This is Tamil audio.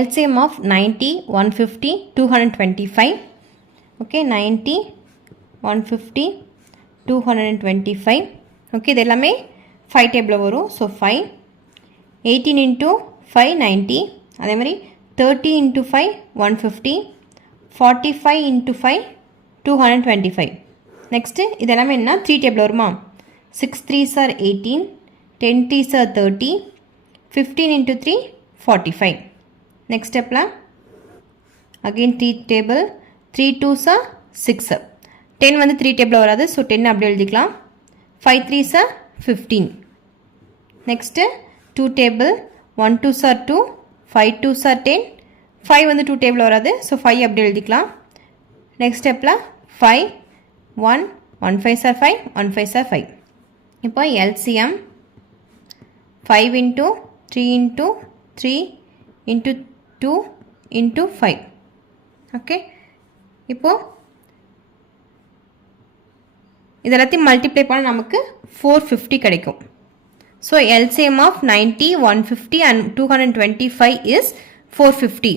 LCM of 90, 150, 225. Okay, 90, 150, 225. Okay, இது எல்லாமே 5 டேபிள் வரும். So 5, 18 into 5, 90. அதே மாதிரி 30 into 5, 150, 45 into 5, 225. நெக்ஸ்ட்டு இது எல்லாமே என்ன 3 டேபிள் வருமா? 6 3s are 18, 10 3s are 30, 15 into 3, 45. Next step la again 3 table, 3 2s are 6. 10 வந்து 3 table வராது, so 10 அப்படியே எழுதிக்கலாம். 5 3s are 15. Next 2 table, 1 2s are 2, 5 2s are 10. 5 வந்து 2 table வராது, so 5 அப்படியே எழுதிக்கலாம். Next step la 5 1 1 5s are 5, 1 5s are 5. இப்போ LCM 5 into 3 into 3 into 2 into 5. Okay, இப்போ இதெல்லாத்தையும் மல்டிப்ளை பண்ண நமக்கு 450 கிடைக்கும். So LCM of 90, 150 and 225 is 450.